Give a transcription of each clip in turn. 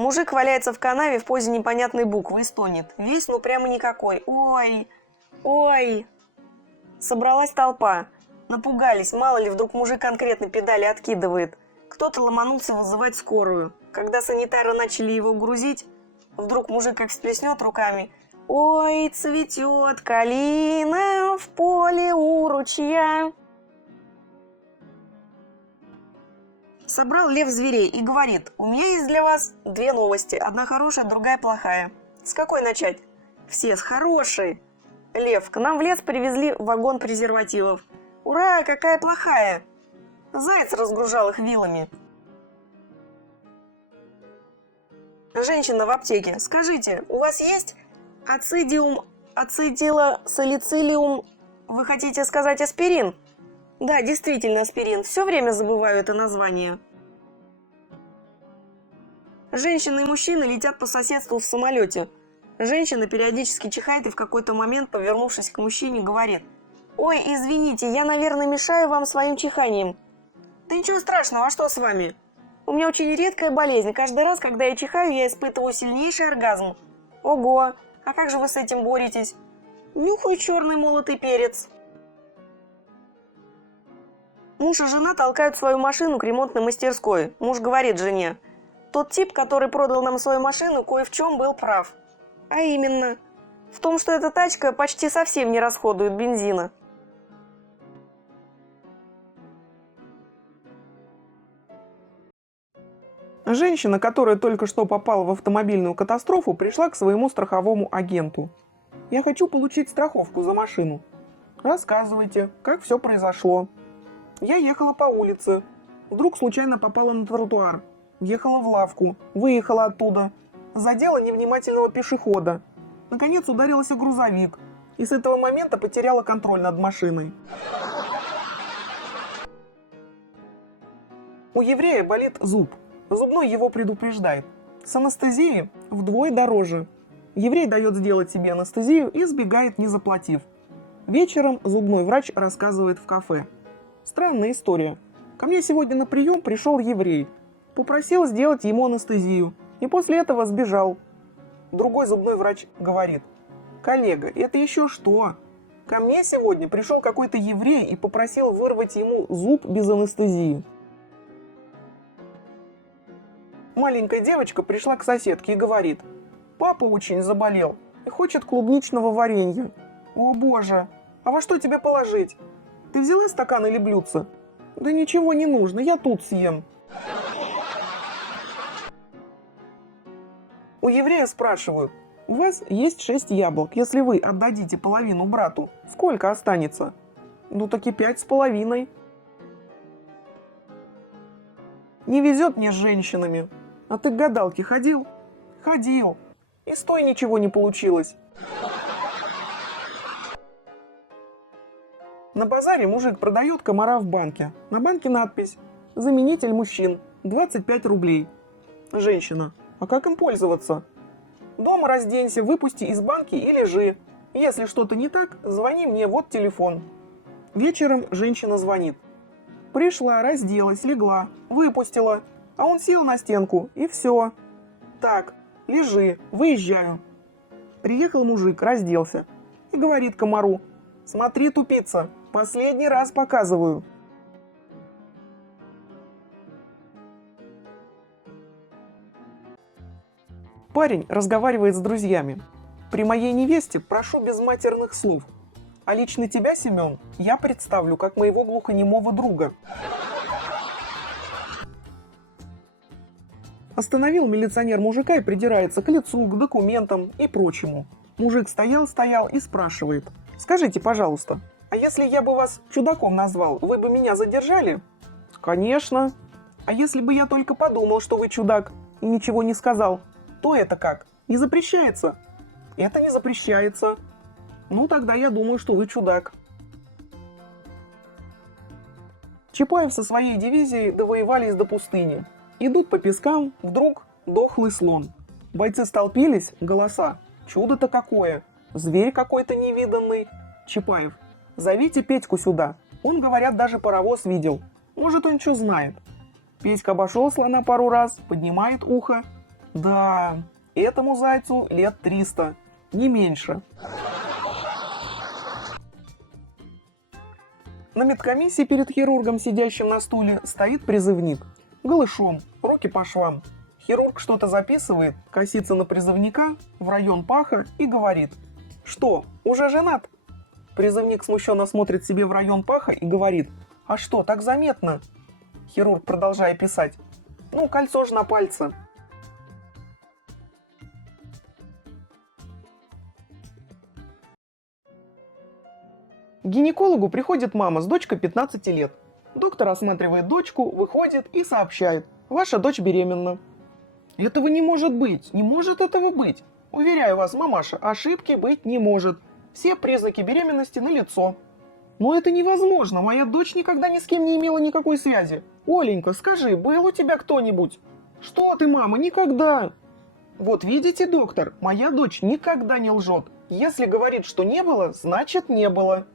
Мужик валяется в канаве в позе непонятной буквы и стонет. Весь, ну прямо никакой. Ой, ой. Собралась толпа. Напугались, мало ли, вдруг мужик конкретно педали откидывает. Кто-то ломанулся вызывать скорую. Когда санитары начали его грузить, вдруг мужик как всплеснет руками. Ой, цветет калина в поле у ручья. Собрал лев зверей и говорит: у меня есть для вас две новости. Одна хорошая, другая плохая. С какой начать? Все с хорошей. Лев: к нам в лес привезли вагон презервативов. Ура, какая плохая. Заяц разгружал их вилами. Женщина в аптеке: скажите, у вас есть ацетилсалицилиум? Вы хотите сказать аспирин? Да, действительно аспирин. Все время забываю это название. Женщина и мужчина летят по соседству в самолете. Женщина периодически чихает и в какой-то момент, повернувшись к мужчине, говорит: ой, извините, я, наверное, мешаю вам своим чиханием. Да ничего страшного, а что с вами? У меня очень редкая болезнь. Каждый раз, когда я чихаю, я испытываю сильнейший оргазм. Ого, а как же вы с этим боретесь? Нюхаю черный молотый перец. Муж и жена толкают свою машину к ремонтной мастерской. Муж говорит жене: тот тип, который продал нам свою машину, кое в чем был прав. А именно, в том, что эта тачка почти совсем не расходует бензина. Женщина, которая только что попала в автомобильную катастрофу, пришла к своему страховому агенту. «Я хочу получить страховку за машину». «Рассказывайте, как все произошло». «Я ехала по улице. Вдруг случайно попала на тротуар. Въехала в лавку. Выехала оттуда. Задела невнимательного пешехода. Наконец ударился грузовик. И с этого момента потеряла контроль над машиной». У еврея болит зуб. Зубной его предупреждает: с анестезией вдвое дороже. Еврей дает сделать себе анестезию и сбегает, не заплатив. Вечером зубной врач рассказывает в кафе: странная история. Ко мне сегодня на прием пришел еврей. Попросил сделать ему анестезию. И после этого сбежал. Другой зубной врач говорит: коллега, это еще что? Ко мне сегодня пришел какой-то еврей и попросил вырвать ему зуб без анестезии. Маленькая девочка пришла к соседке и говорит: папа очень заболел и хочет клубничного варенья. О боже, а во что тебе положить? Ты взяла стакан или блюдце? Да ничего не нужно, я тут съем. У еврея спрашивают: у вас есть 6 яблок, если вы отдадите половину брату, сколько останется? Ну таки 5,5. Не везет мне с женщинами. А ты к гадалке ходил? Ходил. И с той ничего не получилось. На базаре мужик продает комара в банке. На банке надпись: заменитель мужчин, 25 рублей. Женщина: а как им пользоваться? Дома разденься, выпусти из банки и лежи. Если что-то не так, звони мне, вот телефон. Вечером женщина звонит. Пришла, разделась, легла, выпустила. А он сел на стенку, и все. Так, лежи, выезжаю. Приехал мужик, разделся. И говорит комару: смотри, тупица, последний раз показываю. Парень разговаривает с друзьями. При моей невесте прошу без матерных слов. А лично тебя, Семен, я представлю как моего глухонемого друга. Остановил милиционер мужика и придирается к лицу, к документам и прочему. Мужик стоял и спрашивает: скажите, пожалуйста, а если я бы вас чудаком назвал, вы бы меня задержали? Конечно. А если бы я только подумал, что вы чудак, и ничего не сказал, то это как? Не запрещается? Это не запрещается. Ну, тогда я думаю, что вы чудак. Чапаев со своей дивизией довоевались до пустыни. Идут по пескам, вдруг дохлый слон. Бойцы столпились, голоса: чудо-то какое! Зверь какой-то невиданный. Чапаев: зовите Петьку сюда. Он, говорят, даже паровоз видел. Может, он что знает. Петька обошел слона пару раз, поднимает ухо. Да, этому зайцу лет 300, не меньше. На медкомиссии перед хирургом, сидящим на стуле, стоит призывник. Голышом, руки по швам. Хирург что-то записывает, косится на призывника в район паха и говорит: «Что, уже женат?» Призывник смущенно смотрит себе в район паха и говорит: «А что, так заметно?» Хирург, продолжая писать: «Ну, кольцо ж на пальце». К гинекологу приходит мама с дочкой 15 лет. Доктор осматривает дочку, выходит и сообщает: «Ваша дочь беременна». «Этого не может быть, не может этого быть. Уверяю вас, мамаша, ошибки быть не может. Все признаки беременности налицо». «Но это невозможно, моя дочь никогда ни с кем не имела никакой связи. Оленька, скажи, был у тебя кто-нибудь?» «Что ты, мама, никогда!» «Вот видите, доктор, моя дочь никогда не лжет. Если говорит, что не было, значит не было».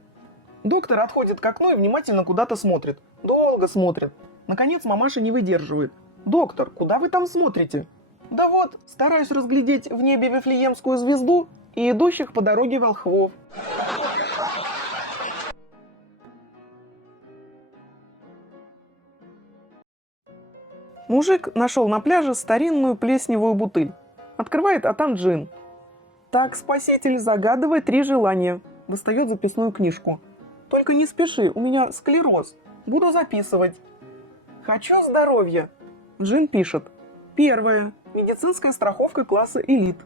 Доктор отходит к окну и внимательно куда-то смотрит. Долго смотрит. Наконец мамаша не выдерживает. «Доктор, куда вы там смотрите?» «Да вот, стараюсь разглядеть в небе Вифлеемскую звезду и идущих по дороге волхвов». Мужик нашел на пляже старинную плесневую бутыль. Открывает, а там джин. «Так, спаситель, загадывай 3 желания». Достает записную книжку. «Только не спеши, у меня склероз. Буду записывать». «Хочу здоровья». Джин пишет: «Первое. Медицинская страховка класса элит».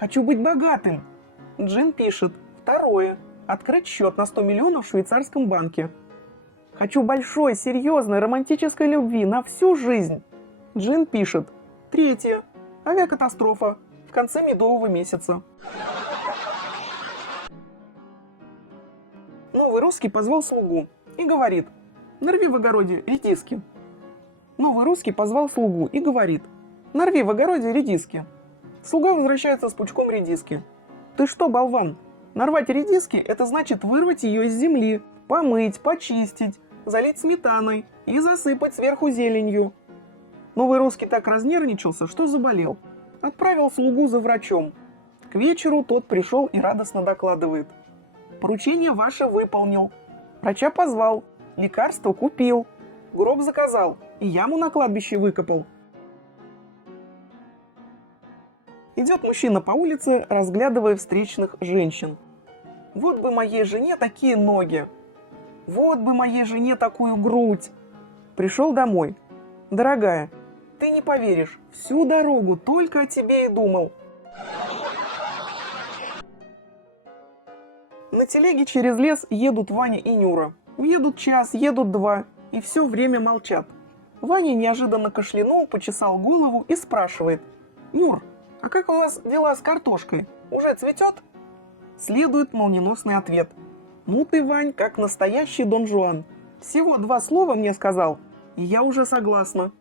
«Хочу быть богатым». Джин пишет: «Второе. Открыть счет на 100 миллионов в швейцарском банке». «Хочу большой, серьезной, романтической любви на всю жизнь». Джин пишет: «Третье. Авиакатастрофа в конце медового месяца». Новый русский позвал слугу и говорит: «Нарви в огороде редиски». Новый русский позвал слугу и говорит: «Нарви в огороде редиски». Слуга возвращается с пучком редиски. «Ты что, болван? Нарвать редиски – это значит вырвать ее из земли, помыть, почистить, залить сметаной и засыпать сверху зеленью». Новый русский так разнервничался, что заболел. Отправил слугу за врачом. К вечеру тот пришел и радостно докладывает: «Поручение ваше выполнил. Врача позвал, лекарство купил, гроб заказал и яму на кладбище выкопал». Идет мужчина по улице, разглядывая встречных женщин. «Вот бы моей жене такие ноги! Вот бы моей жене такую грудь!» Пришел домой. «Дорогая, ты не поверишь, всю дорогу только о тебе и думал». На телеге через лес едут Ваня и Нюра. Едут час, едут 2, и все время молчат. Ваня неожиданно кашлянул, почесал голову и спрашивает: «Нюр, а как у вас дела с картошкой? Уже цветет?» Следует молниеносный ответ: «Ну ты, Вань, как настоящий Дон Жуан. Всего 2 слова мне сказал, и я уже согласна».